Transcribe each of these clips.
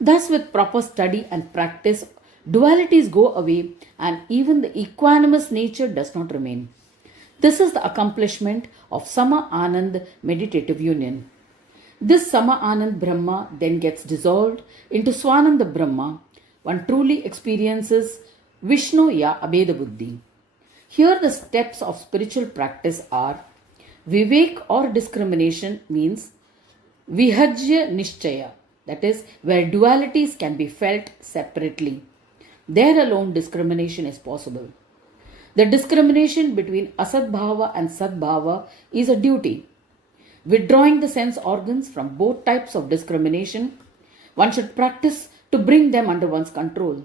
Thus, with proper study and practice, dualities go away and even the equanimous nature does not remain. This is the accomplishment of Sama Anand meditative union. This Sama Anand Brahma then gets dissolved into Swananda Brahma. One truly experiences Vishnu Ya Abheda Buddhi. Here, the steps of spiritual practice are Vivek or discrimination means Vihajya Nishchaya, that is, where dualities can be felt separately. There alone discrimination is possible. The discrimination between Asadbhava and Sadbhava is a duty. Withdrawing the sense organs from both types of discrimination, one should practice to bring them under one's control.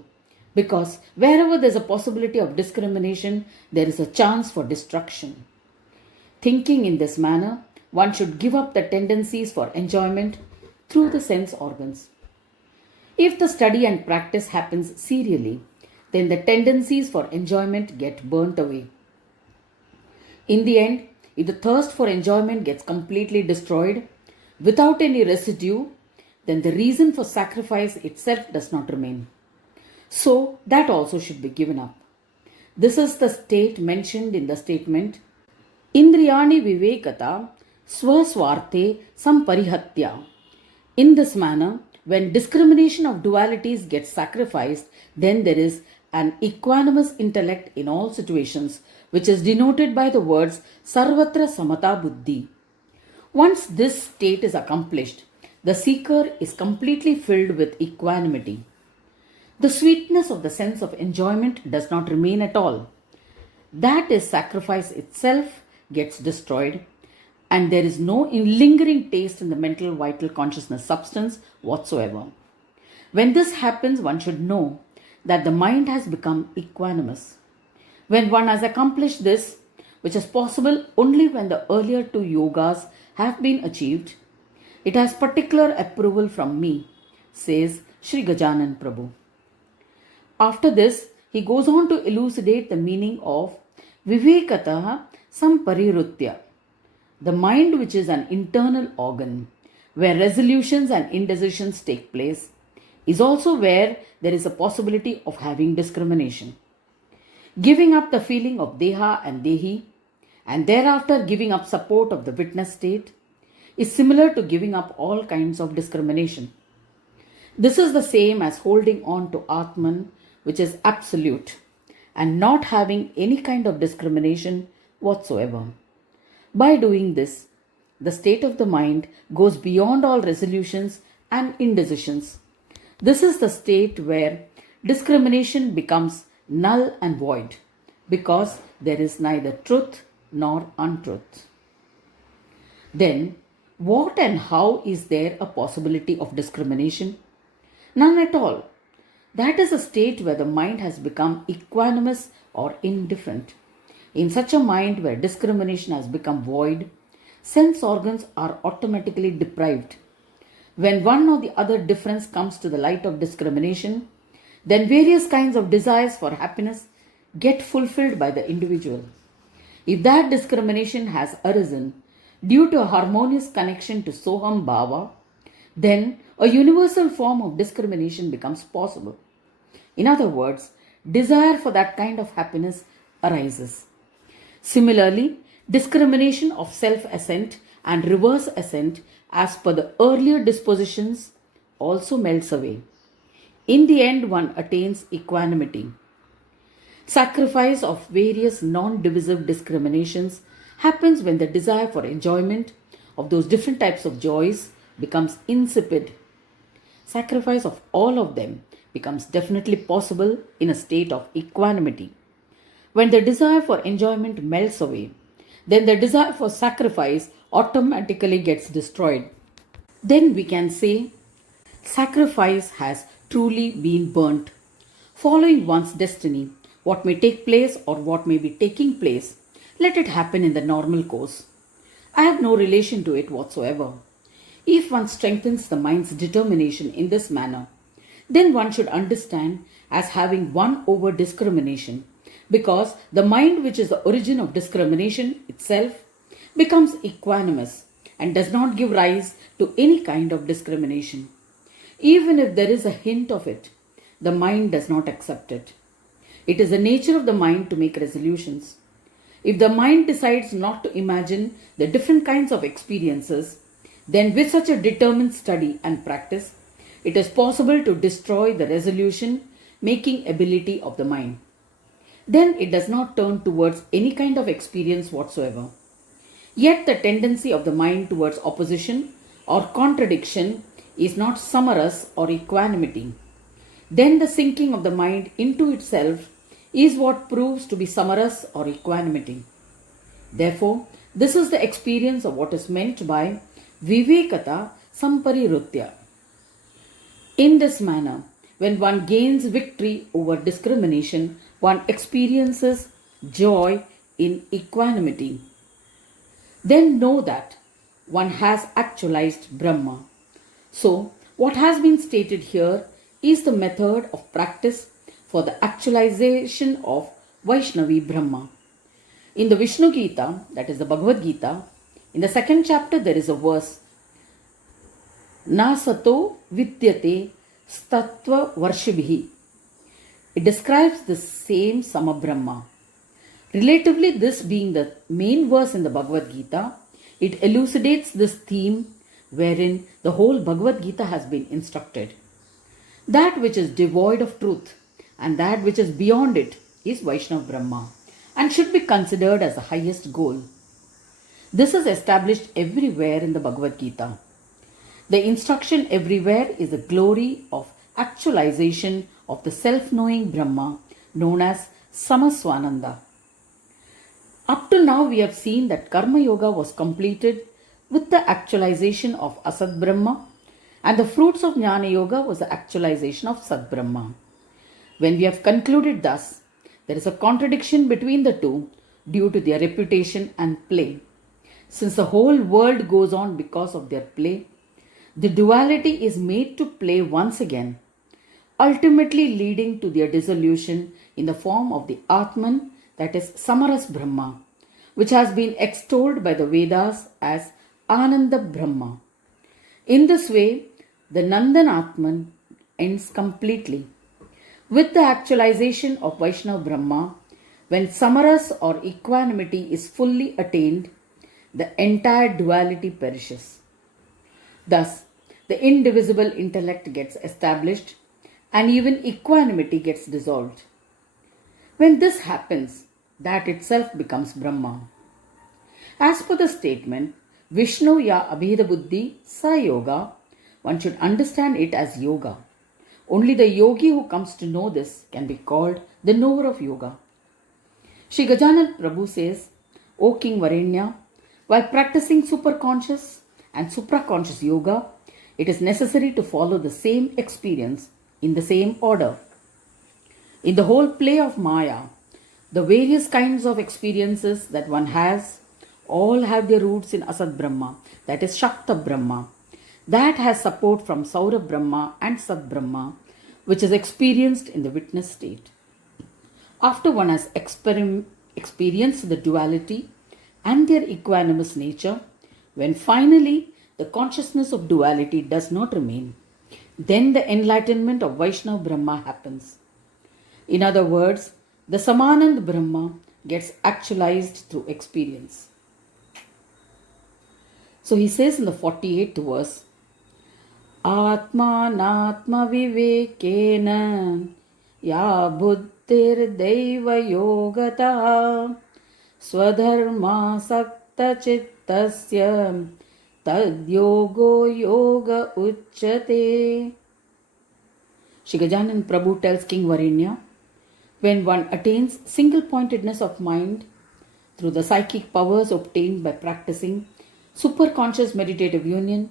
Because wherever there is a possibility of discrimination, there is a chance for destruction. Thinking in this manner, one should give up the tendencies for enjoyment through the sense organs. If the study and practice happens serially, then the tendencies for enjoyment get burnt away. In the end, if the thirst for enjoyment gets completely destroyed without any residue, then the reason for sacrifice itself does not remain. So that also should be given up. This is the state mentioned in the statement, Indriyani Vivekata Swaswarte Samparihatya. In this manner, when discrimination of dualities gets sacrificed, then there is an equanimous intellect in all situations, which is denoted by the words Sarvatra Samata Buddhi. Once this state is accomplished, the seeker is completely filled with equanimity. The sweetness of the sense of enjoyment does not remain at all. That is, sacrifice itself gets destroyed, and there is no lingering taste in the mental vital consciousness substance whatsoever. When this happens, one should know that the mind has become equanimous. When one has accomplished this, which is possible only when the earlier two yogas have been achieved, it has particular approval from me, says Sri Gajanan Prabhu. After this, he goes on to elucidate the meaning of Vivekataha Samparirutya, the mind which is an internal organ, where resolutions and indecisions take place, is also where there is a possibility of having discrimination. Giving up the feeling of Deha and Dehi, and thereafter giving up support of the witness state, is similar to giving up all kinds of discrimination. This is the same as holding on to Atman, which is absolute, and not having any kind of discrimination whatsoever. By doing this, the state of the mind goes beyond all resolutions and indecisions. This is the state where discrimination becomes null and void, because there is neither truth nor untruth. Then, what and how is there a possibility of discrimination? None at all. That is a state where the mind has become equanimous or indifferent. In such a mind where discrimination has become void, sense organs are automatically deprived. When one or the other difference comes to the light of discrimination, then various kinds of desires for happiness get fulfilled by the individual. If that discrimination has arisen due to a harmonious connection to Soham Bhava, then a universal form of discrimination becomes possible. In other words, desire for that kind of happiness arises. Similarly, discrimination of self-assent and reverse assent as per the earlier dispositions also melts away. In the end, one attains equanimity. Sacrifice of various non-divisive discriminations happens when the desire for enjoyment of those different types of joys becomes insipid. Sacrifice of all of them becomes definitely possible in a state of equanimity. When the desire for enjoyment melts away, then the desire for sacrifice automatically gets destroyed. Then we can say, sacrifice has truly been burnt. Following one's destiny, what may take place or what may be taking place, let it happen in the normal course. I have no relation to it whatsoever. If one strengthens the mind's determination in this manner, then one should understand as having won over discrimination, because the mind which is the origin of discrimination itself becomes equanimous and does not give rise to any kind of discrimination. Even if there is a hint of it, the mind does not accept it. It is the nature of the mind to make resolutions. If the mind decides not to imagine the different kinds of experiences, then with such a determined study and practice, it is possible to destroy the resolution making ability of the mind. Then it does not turn towards any kind of experience whatsoever. Yet the tendency of the mind towards opposition or contradiction is not samarasa or equanimity. Then the sinking of the mind into itself is what proves to be samarasa or equanimity. Therefore, this is the experience of what is meant by vivekata samparirutya. In this manner, when one gains victory over discrimination, one experiences joy in equanimity. Then know that one has actualized Brahma. So, what has been stated here is the method of practice for the actualization of Vaishnavi Brahma. In the Vishnu Gita, that is the Bhagavad Gita, in the second chapter there is a verse, Na sato vidyate statva varshibhi. It describes the same Samabrahma. Relatively, this being the main verse in the Bhagavad Gita, it elucidates this theme wherein the whole Bhagavad Gita has been instructed. That which is devoid of truth and that which is beyond it is Vaishnava Brahma and should be considered as the highest goal. This is established everywhere in the Bhagavad Gita. The instruction everywhere is the glory of actualization of the self-knowing Brahma known as Samaswananda. Up to now we have seen that Karma Yoga was completed with the actualization of Asad Brahma and the fruits of Jnana Yoga was the actualization of Sat Brahma. When we have concluded thus, there is a contradiction between the two due to their reputation and play. Since the whole world goes on because of their play, the duality is made to play once again, ultimately leading to their dissolution in the form of the Atman, that is Samaras Brahma, which has been extolled by the Vedas as Ananda Brahma. In this way, the Nandan Atman ends completely. With the actualization of Vaishnava Brahma, when Samaras or equanimity is fully attained, the entire duality perishes. Thus, the indivisible intellect gets established and even equanimity gets dissolved. When this happens, that itself becomes Brahma. As per the statement, Vishnu ya abheda buddhi sa yoga, one should understand it as yoga. Only the yogi who comes to know this can be called the knower of yoga. Shri Gajanan Prabhu says, O King Varenya, while practicing superconscious and supraconscious yoga, it is necessary to follow the same experience in the same order. In the whole play of Maya, the various kinds of experiences that one has all have their roots in Asad Brahma, that is Shakta Brahma, that has support from Saurabh Brahma and Sat Brahma, which is experienced in the witness state. After one has experienced the duality and their equanimous nature, when finally the consciousness of duality does not remain, then the enlightenment of Vaishnava Brahma happens. In other words, the Samanand Brahma gets actualized through experience. So he says in the 48th verse, Atmanatma vivekena ya buddhir deva yogata swadharma sakta chittasya tad yogo yoga uchyate. Shri Gajanan Prabhu tells King Varenya, when one attains single-pointedness of mind through the psychic powers obtained by practicing superconscious meditative union,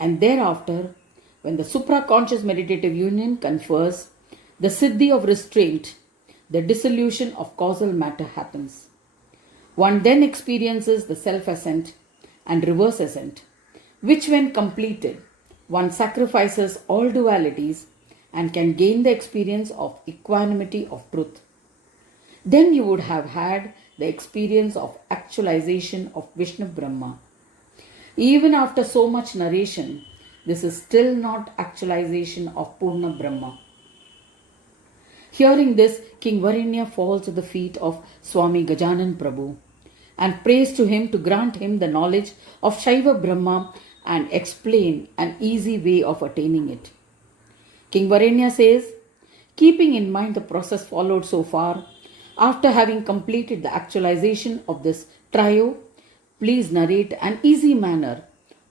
and thereafter, when the supraconscious meditative union confers the siddhi of restraint, the dissolution of causal matter happens. One then experiences the self-ascent and reverse ascent, which when completed, one sacrifices all dualities and can gain the experience of equanimity of truth. Then you would have had the experience of actualization of Vishnu Brahma. Even after so much narration, this is still not actualization of Purna Brahma. Hearing this, King Varenya falls at the feet of Swami Gajanan Prabhu and prays to him to grant him the knowledge of Shaiva Brahma and explain an easy way of attaining it. King Varenya says, keeping in mind the process followed so far, after having completed the actualization of this trio, please narrate an easy manner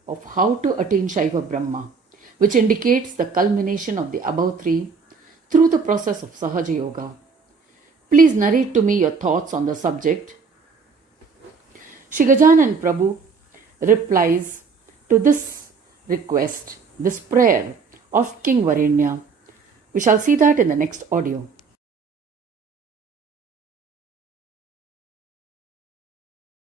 of how to attain Shaiva Brahma, which indicates the culmination of the above three through the process of Sahaja Yoga. Please narrate to me your thoughts on the subject. Shri Gajanan Prabhu replies to this request, this prayer of King Varenya. We shall see that in the next audio.